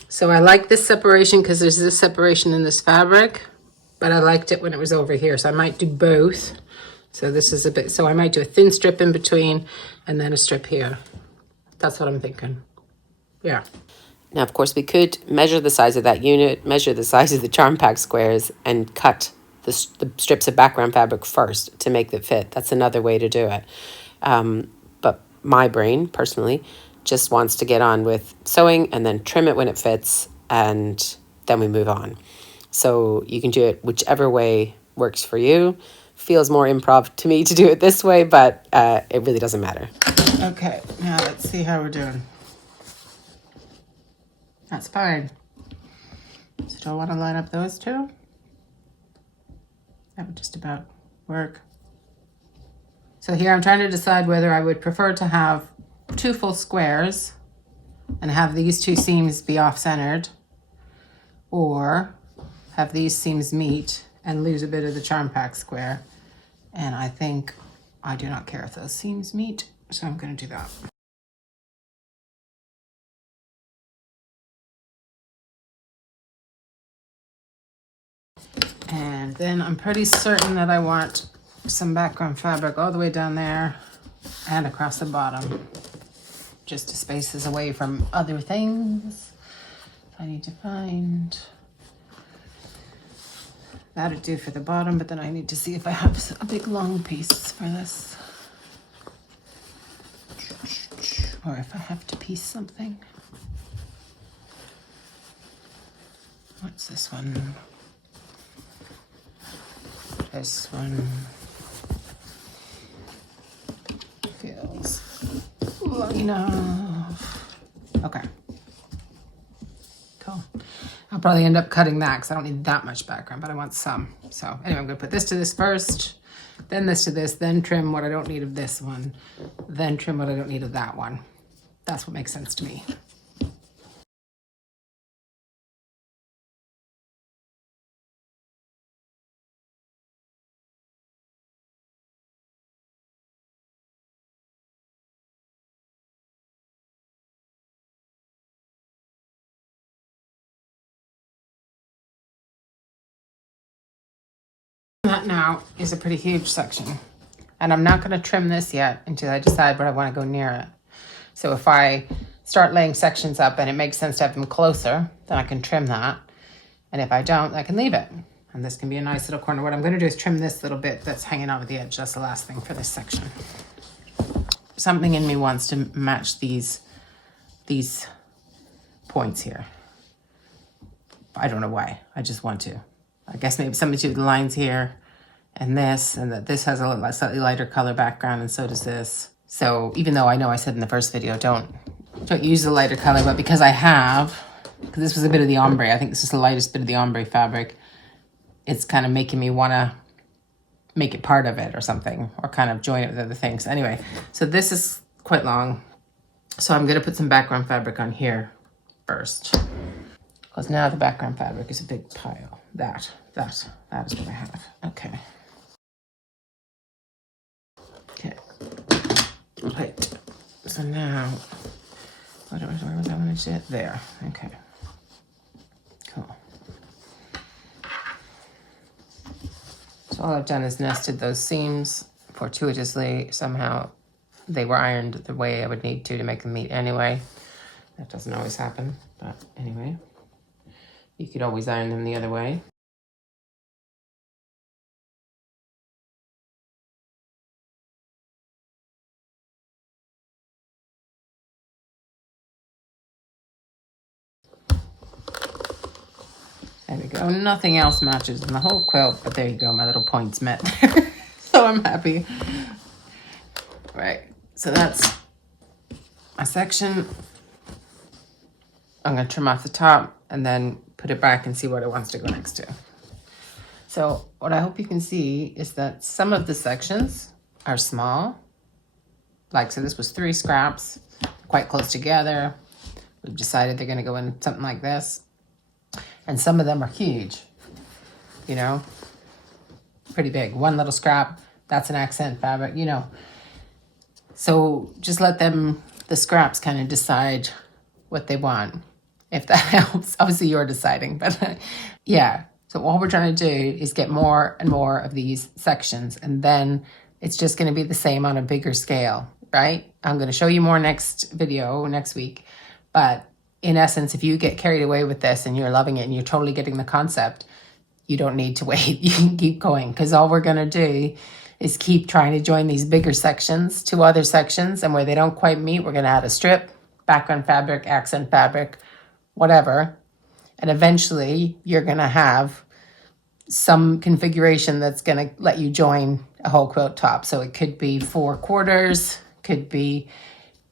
So I like this separation because there's this separation in this fabric, but I liked it when it was over here. So I might do both. So this is a bit, so I might do a thin strip in between and then a strip here. That's what I'm thinking. Yeah. Now, of course, we could measure the size of that unit, measure the size of the charm pack squares, and cut the strips of background fabric first to make it fit. That's another way to do it. But my brain, personally, just wants to get on with sewing and then trim it when it fits, and then we move on. So you can do it whichever way works for you. Feels more improv to me to do it this way, but it really doesn't matter. Okay, now let's see how we're doing. That's fine. Still want to line up those 2? That would just about work. So here I'm trying to decide whether I would prefer to have 2 full squares and have these 2 seams be off-centered, or have these seams meet and lose a bit of the charm pack square. And I think I do not care if those seams meet, so I'm going to do that. And then I'm pretty certain that I want some background fabric all the way down there and across the bottom, just to space this away from other things. I need to find, that'd do for the bottom, but then I need to see if I have a big long piece for this, or if I have to piece something. What's this one? This one feels long enough. Okay. Cool. I'll probably end up cutting that because I don't need that much background, but I want some. So anyway, I'm going to put this to this first, then this to this, then trim what I don't need of this one, then trim what I don't need of that one. That's what makes sense to me. That now is a pretty huge section, and I'm not going to trim this yet until I decide where I want to go near it. So if I start laying sections up and it makes sense to have them closer, then I can trim that. And if I don't, I can leave it. And this can be a nice little corner. What I'm going to do is trim this little bit that's hanging over the edge. That's the last thing for this section. Something in me wants to match these points here. I don't know why. I just want to. I guess maybe something to do with the lines here and that this has a slightly lighter color background, and so does this. So even though I know I said in the first video, don't use the lighter color, but because because this was a bit of the ombre, I think this is the lightest bit of the ombre fabric, it's kind of making me want to make it part of it or something, or kind of join it with other things. Anyway, so this is quite long. So I'm going to put some background fabric on here first, because now the background fabric is a big pile. That is what I have. Okay. Right. So now, where was I going to sit? There. Okay. Cool. So all I've done is nested those seams fortuitously. Somehow they were ironed the way I would need to make them meet anyway. That doesn't always happen, but anyway. You could always iron them the other way. There we go. Nothing else matches in the whole quilt, but there you go. My little points met. So I'm happy. Right. So that's my section. I'm going to trim off the top and then put it back and see what it wants to go next to. So what I hope you can see is that some of the sections are small. Like, so this was 3 scraps, quite close together. We've decided they're going to go in something like this. And some of them are huge, you know, pretty big. 1 little scrap, that's an accent fabric, you know. So just let them, the scraps, kind of decide what they want, if that helps. Obviously you're deciding, but yeah. So all we're trying to do is get more and more of these sections, and then it's just going to be the same on a bigger scale, right? I'm going to show you more next video, next week, but in essence, if you get carried away with this and you're loving it and you're totally getting the concept, you don't need to wait. You can keep going, because all we're going to do is keep trying to join these bigger sections to other sections, and where they don't quite meet, we're going to add a strip, background fabric, accent fabric, whatever. And eventually you're going to have some configuration that's going to let you join a whole quilt top. So it could be 4 quarters, could be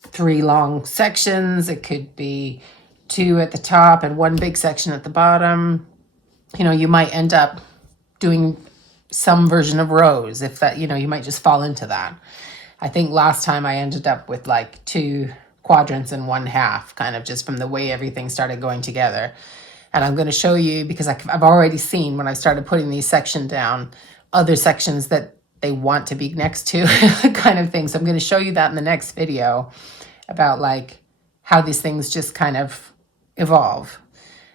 3 long sections, it could be 2 at the top and 1 big section at the bottom. You know, you might end up doing some version of rows, if that, you know, you might just fall into that. I think last time I ended up with like 2 quadrants and 1 half, kind of just from the way everything started going together. And I'm going to show you, because I've already seen when I started putting these sections down, other sections that they want to be next to kind of thing. So I'm going to show you that in the next video about like how these things just kind of evolve.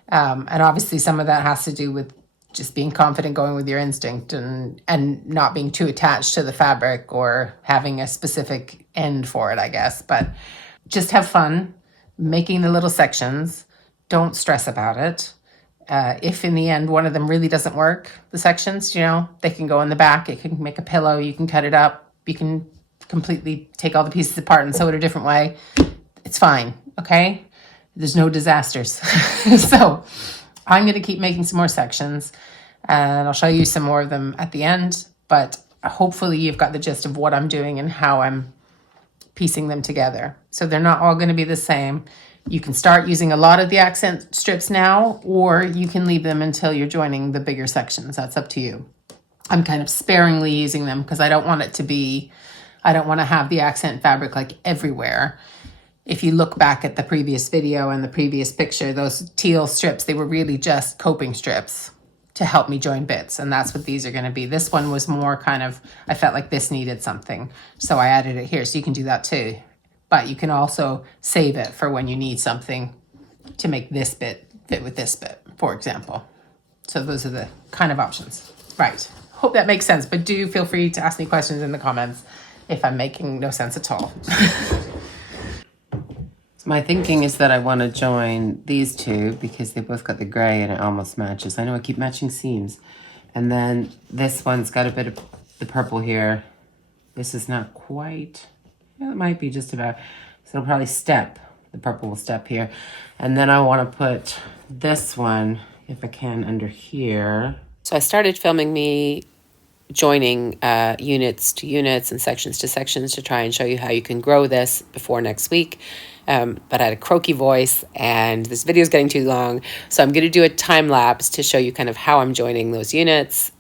And obviously some of that has to do with just being confident, going with your instinct, and not being too attached to the fabric or having a specific end for it, I guess. But just have fun making the little sections. Don't stress about it. If in the end one of them really doesn't work, the sections, you know, they can go in the back. It can make a pillow. You can cut it up. You can completely take all the pieces apart and sew it a different way. It's fine, okay? There's no disasters. So I'm going to keep making some more sections, and I'll show you some more of them at the end. But hopefully you've got the gist of what I'm doing and how I'm piecing them together. So they're not all going to be the same. You can start using a lot of the accent strips now, or you can leave them until you're joining the bigger sections. That's up to you. I'm kind of sparingly using them because I don't want it to be, I don't want to have the accent fabric like everywhere. If you look back at the previous video and the previous picture, those teal strips, they were really just coping strips to help me join bits. And that's what these are going to be. This one was more kind of, I felt like this needed something, so I added it here. So you can do that too. But you can also save it for when you need something to make this bit fit with this bit, for example. So those are the kind of options. Right. Hope that makes sense. But do feel free to ask me questions in the comments if I'm making no sense at all. So my thinking is that I want to join these 2 because they both got the gray and it almost matches. I know I keep matching seams. And then this one's got a bit of the purple here. This is not quite... Yeah, it might be just about, so it'll probably step. The purple will step here. And then I want to put this one, if I can, under here. So I started filming me joining units to units and sections to sections to try and show you how you can grow this before next week. But I had a croaky voice and this video is getting too long. So I'm going to do a time lapse to show you kind of how I'm joining those units,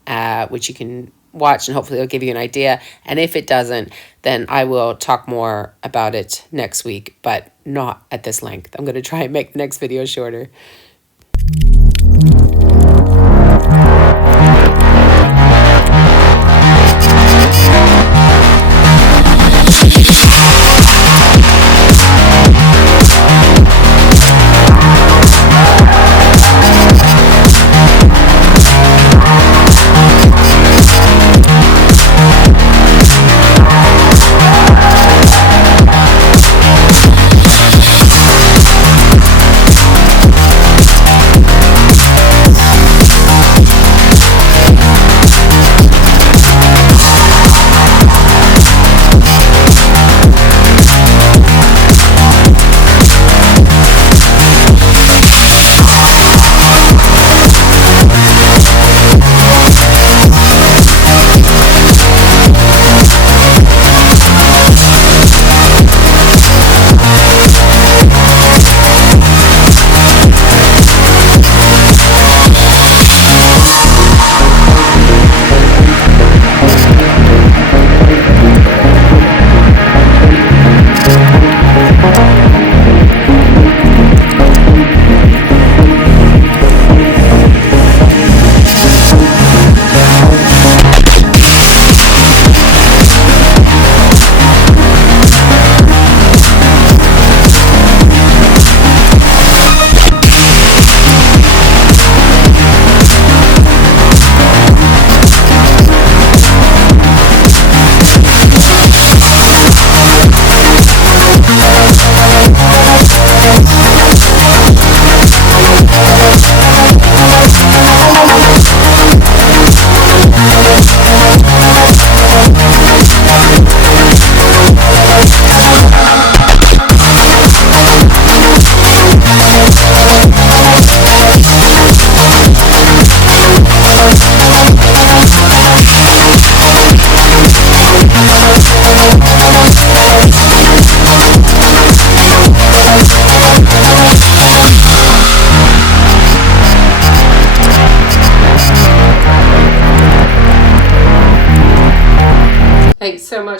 which you can watch, and hopefully it'll give you an idea. And if it doesn't, then I will talk more about it next week, but not at this length. I'm going to try and make the next video shorter.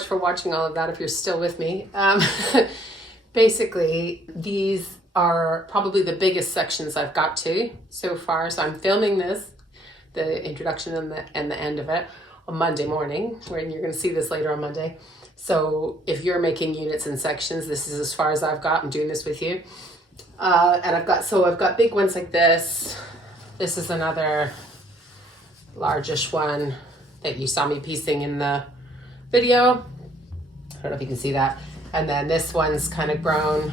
for watching all of that if you're still with me. Basically, these are probably the biggest sections I've got to so far. So I'm filming this, the introduction and the end of it, on Monday morning, when you're going to see this later on Monday. So if you're making units and sections, this is as far as I've got. I'm doing this with you. And I've got big ones like this. This is another largish one that you saw me piecing in the video. I don't know if you can see that. And then this one's kind of grown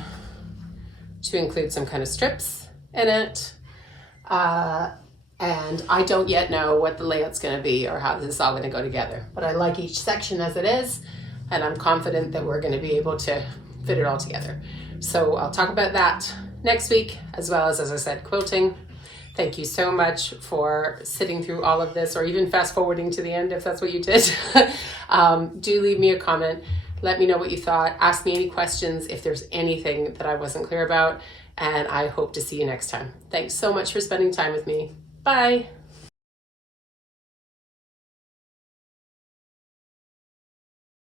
to include some kind of strips in it. And I don't yet know what the layout's going to be or how this is all going to go together. But I like each section as it is, and I'm confident that we're going to be able to fit it all together. So I'll talk about that next week, as well as I said, quilting. Thank you so much for sitting through all of this, or even fast forwarding to the end if that's what you did. Do leave me a comment. Let me know what you thought. Ask me any questions if there's anything that I wasn't clear about. And I hope to see you next time. Thanks so much for spending time with me. Bye.